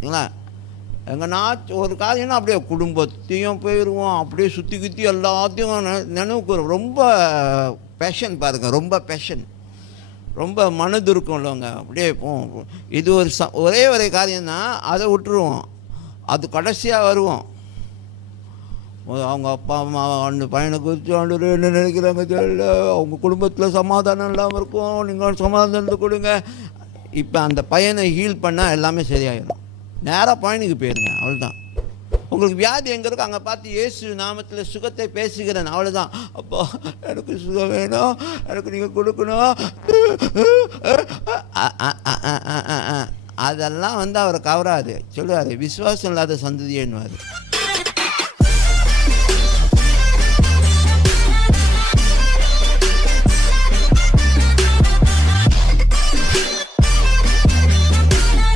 சரிங்களா எங்கன்னா ஒரு காரியம்னா அப்படியே குடும்பத்தையும் போயிடுவோம் அப்படியே சுற்றி குத்தி எல்லாத்தையும் நெ- நினைவுக்கு வரும். ரொம்ப பேஷன் பாருங்க. ரொம்ப பேஷன் ரொம்ப மனதுருக்கம் இல்லைங்க அப்படியே போவோம் இது ஒரு ச ஒரே ஒரே காரியம்னா அதை விட்டுருவோம். அது கடைசியாக வருவோம். அவங்க அப்பா அம்மா அந்த பையனை குறித்து ஆண்டு என்ன நினைக்கிறாங்க தெரியல. அவங்க குடும்பத்தில் சமாதானம் இல்லாமல் இருக்கும். நீங்கள் சமாதானத்தை கொடுங்க. இப்போ அந்த பையனை ஹீல் பண்ணால் எல்லாமே சரியாயிடும் நேராக பையனுக்கு போயிருங்க அவ்வளோதான் உங்களுக்கு வியாதி எங்கே இருக்கோ அங்கே பார்த்து இயேசு நாமத்தில் சுகத்தை பேசுகிறேன் அவ்வளோதான் அப்போ எனக்கு சுகம் வேணும் எனக்கு நீங்கள் கொடுக்கணும். அதெல்லாம் வந்து அவரை கவராது. சொல்லுவார் விசுவாசம் இல்லாத சந்ததியன்னுவார்.